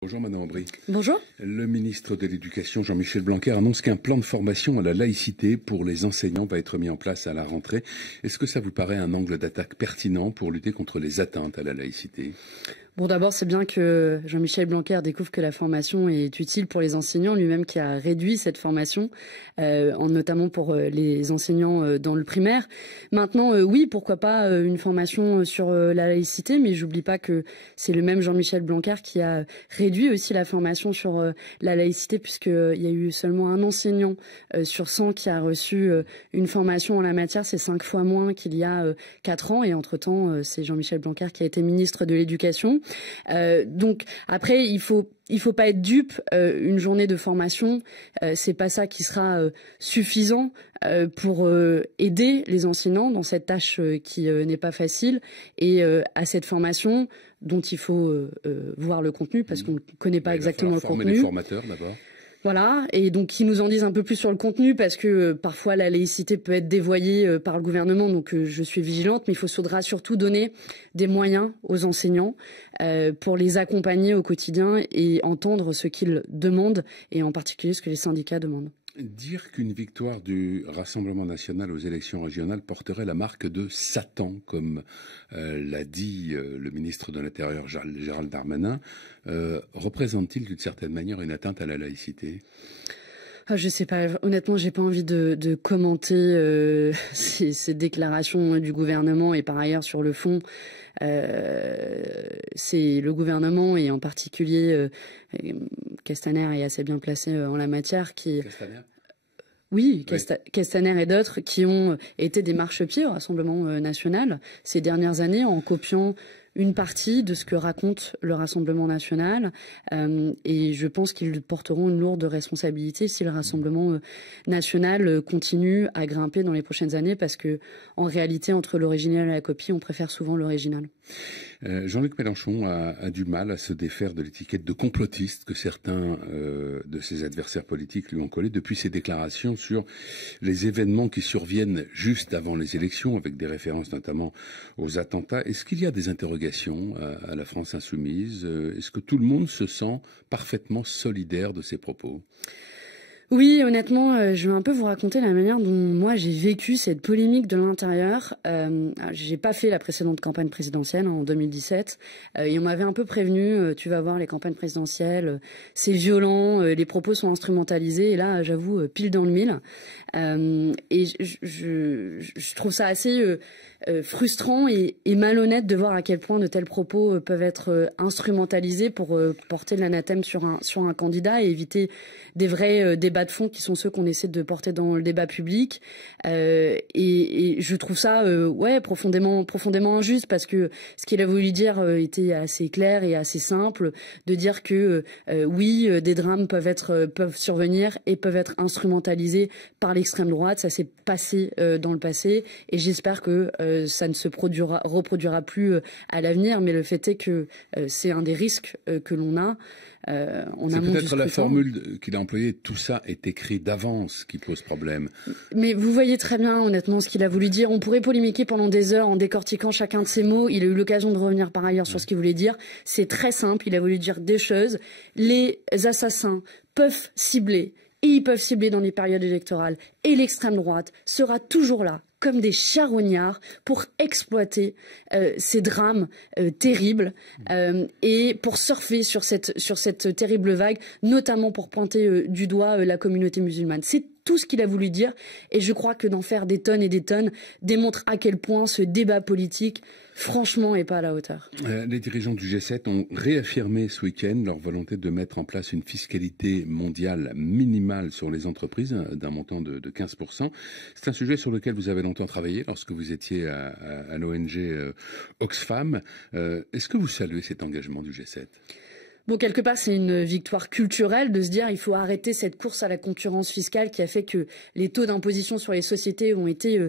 Bonjour Manon Aubry. Bonjour. Le ministre de l'Éducation, Jean-Michel Blanquer, annonce qu'un plan de formation à la laïcité pour les enseignants va être mis en place à la rentrée. Est-ce que ça vous paraît un angle d'attaque pertinent pour lutter contre les atteintes à la laïcité ? Bon, d'abord, c'est bien que Jean-Michel Blanquer découvre que la formation est utile pour les enseignants, lui-même qui a réduit cette formation, notamment pour les enseignants dans le primaire. Maintenant, oui, pourquoi pas une formation sur la laïcité, mais j'oublie pas que c'est le même Jean-Michel Blanquer qui a réduit aussi la formation sur la laïcité, puisqu'il y a eu seulement un enseignant sur 100 qui a reçu une formation en la matière. C'est 5 fois moins qu'il y a 4 ans, et entre-temps, c'est Jean-Michel Blanquer qui a été ministre de l'Éducation. Donc après, il faut pas être dupe. Une journée de formation, c'est pas ça qui sera suffisant pour aider les enseignants dans cette tâche qui n'est pas facile, et à cette formation dont il faut voir le contenu, parce qu'on ne connaît pas exactement le contenu. Il va falloir former les formateurs d'abord. Voilà, et donc qu'ils nous en disent un peu plus sur le contenu, parce que parfois la laïcité peut être dévoyée par le gouvernement, donc je suis vigilante, mais il faudra surtout donner des moyens aux enseignants pour les accompagner au quotidien et entendre ce qu'ils demandent, et en particulier ce que les syndicats demandent. Dire qu'une victoire du Rassemblement national aux élections régionales porterait la marque de Satan, comme l'a dit le ministre de l'Intérieur Gérald Darmanin, représente-t-il d'une certaine manière une atteinte à la laïcité ? Je sais pas, honnêtement, j'ai pas envie de commenter ces déclarations du gouvernement, et par ailleurs sur le fond, c'est le gouvernement, et en particulier Castaner est assez bien placé en la matière, qui... Castaner ? Oui, Castaner et d'autres qui ont été des marchepieds au Rassemblement national ces dernières années, en copiant une partie de ce que raconte le Rassemblement national, et je pense qu'ils porteront une lourde responsabilité si le Rassemblement national continue à grimper dans les prochaines années, parce que en réalité, entre l'original et la copie, on préfère souvent l'original. Jean-Luc Mélenchon a du mal à se défaire de l'étiquette de complotiste que certains de ses adversaires politiques lui ont collée depuis ses déclarations sur les événements qui surviennent juste avant les élections, avec des références notamment aux attentats. Est-ce qu'il y a des interrogations à la France insoumise ? Est-ce que tout le monde se sent parfaitement solidaire de ses propos ? Oui, honnêtement, je vais un peu vous raconter la manière dont moi j'ai vécu cette polémique de l'intérieur. J'ai pas fait la précédente campagne présidentielle en 2017, et on m'avait un peu prévenu, tu vas voir les campagnes présidentielles, c'est violent, les propos sont instrumentalisés, et là, j'avoue, pile dans le mille. Et je trouve ça assez frustrant et malhonnête de voir à quel point de tels propos peuvent être instrumentalisés pour porter l'anathème sur un candidat et éviter des vrais débats de fond qui sont ceux qu'on essaie de porter dans le débat public. Et je trouve ça profondément injuste, parce que ce qu'il a voulu dire était assez clair et assez simple, de dire que oui, des drames peuvent survenir et peuvent être instrumentalisés par l'extrême droite. Ça s'est passé dans le passé, et j'espère que ça ne se reproduira plus à l'avenir, mais le fait est que c'est un des risques que l'on a. C'est peut-être la formule qu'il a employée, tout ça est écrit d'avance, qui pose problème. Mais vous voyez très bien, honnêtement, ce qu'il a voulu dire. On pourrait polémiquer pendant des heures en décortiquant chacun de ses mots. Il a eu l'occasion de revenir par ailleurs sur ce qu'il voulait dire. C'est très simple, il a voulu dire des choses. Les assassins peuvent cibler, et ils peuvent cibler dans les périodes électorales, et l'extrême droite sera toujours là, comme des charognards, pour exploiter ces drames terribles, et pour surfer sur cette terrible vague, notamment pour pointer du doigt la communauté musulmane. C'est tout ce qu'il a voulu dire, et je crois que d'en faire des tonnes et des tonnes démontre à quel point ce débat politique, franchement, n'est pas à la hauteur. Les dirigeants du G7 ont réaffirmé ce week-end leur volonté de mettre en place une fiscalité mondiale minimale sur les entreprises d'un montant de 15%. C'est un sujet sur lequel vous avez longtemps travaillé lorsque vous étiez à l'ONG Oxfam. Est-ce que vous saluez cet engagement du G7 ? Bon, quelque part, c'est une victoire culturelle de se dire il faut arrêter cette course à la concurrence fiscale qui a fait que les taux d'imposition sur les sociétés ont été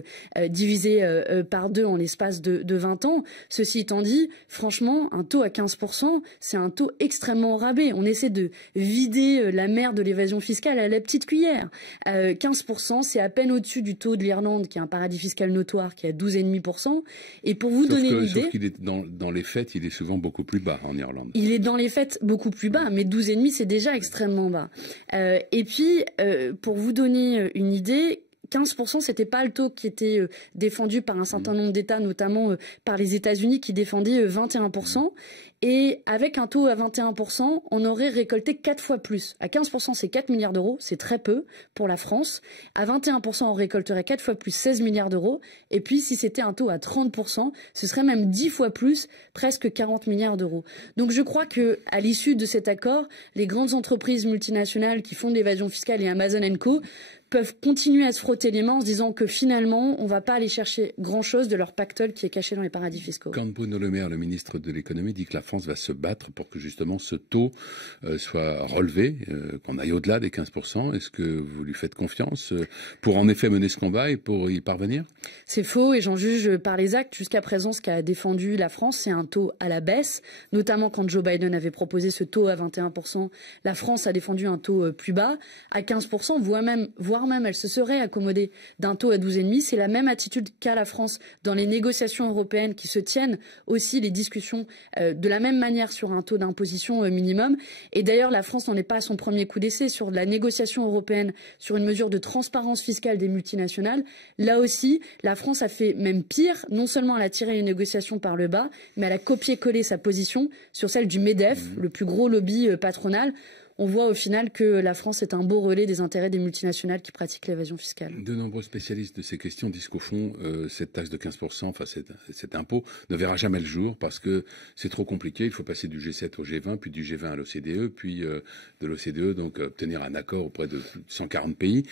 divisés par 2 en l'espace de 20 ans. Ceci étant dit, franchement, un taux à 15%, c'est un taux extrêmement rabais. On essaie de vider la mer de l'évasion fiscale à la petite cuillère. 15%, c'est à peine au-dessus du taux de l'Irlande, qui est un paradis fiscal notoire, qui est à 12,5%. Et pour vous donner une idée... Sauf qu'il est dans les faits, il est souvent beaucoup plus bas en Irlande. Il est dans les faits beaucoup plus bas, mais 12,5 c'est déjà extrêmement bas. Et puis, pour vous donner une idée, 15%, c'était pas le taux qui était défendu par un certain nombre d'États, notamment par les États-Unis qui défendaient 21%. Et avec un taux à 21%, on aurait récolté 4 fois plus. À 15%, c'est 4 milliards d'euros, c'est très peu pour la France. À 21%, on récolterait 4 fois plus, 16 milliards d'euros. Et puis, si c'était un taux à 30%, ce serait même 10 fois plus, presque 40 milliards d'euros. Donc, je crois que, à l'issue de cet accord, les grandes entreprises multinationales qui font de l'évasion fiscale et Amazon & Co. peuvent continuer à se frotter les mains en se disant que finalement, on ne va pas aller chercher grand-chose de leur pactole qui est caché dans les paradis fiscaux. Quand Bruno Le Maire, le ministre de l'économie, dit que la France va se battre pour que justement ce taux soit relevé, qu'on aille au-delà des 15%, est-ce que vous lui faites confiance pour en effet mener ce combat et pour y parvenir? C'est faux et j'en juge par les actes. Jusqu'à présent, ce qu'a défendu la France, c'est un taux à la baisse, notamment quand Joe Biden avait proposé ce taux à 21%. La France a défendu un taux plus bas, à 15%, voire même elle se serait accommodée d'un taux à 12,5. C'est la même attitude qu'a la France dans les négociations européennes qui se tiennent aussi les discussions de la même manière sur un taux d'imposition minimum. Et d'ailleurs, la France n'en est pas à son premier coup d'essai sur la négociation européenne sur une mesure de transparence fiscale des multinationales. Là aussi, la France a fait même pire. Non seulement elle a tiré les négociations par le bas, mais elle a copié-collé sa position sur celle du MEDEF, le plus gros lobby patronal. On voit au final que la France est un beau relais des intérêts des multinationales qui pratiquent l'évasion fiscale. De nombreux spécialistes de ces questions disent qu'au fond, cette taxe de 15%, enfin cet impôt, ne verra jamais le jour parce que c'est trop compliqué. Il faut passer du G7 au G20, puis du G20 à l'OCDE, puis de l'OCDE, donc obtenir un accord auprès de 140 pays,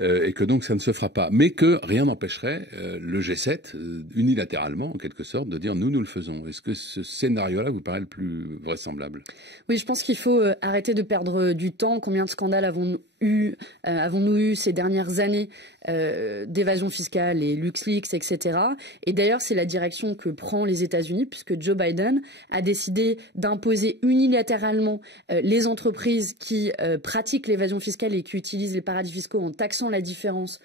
et que donc ça ne se fera pas. Mais que rien n'empêcherait le G7, unilatéralement en quelque sorte, de dire nous le faisons. Est-ce que ce scénario-là vous paraît le plus vraisemblable? Oui, je pense qu'il faut arrêter de perdre du temps. Combien de scandales avons-nous eu ces dernières années d'évasion fiscale et LuxLeaks, etc. Et d'ailleurs, c'est la direction que prend les États-Unis, puisque Joe Biden a décidé d'imposer unilatéralement les entreprises qui pratiquent l'évasion fiscale et qui utilisent les paradis fiscaux en taxant la différence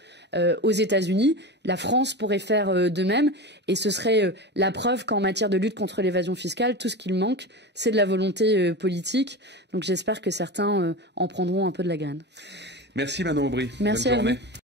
aux États-Unis. La France pourrait faire de même, et ce serait la preuve qu'en matière de lutte contre l'évasion fiscale, tout ce qu'il manque, c'est de la volonté politique. Donc j'espère que certains en prendront un peu de la graine. Merci Manon Aubry. Merci Bonne à journée. vous.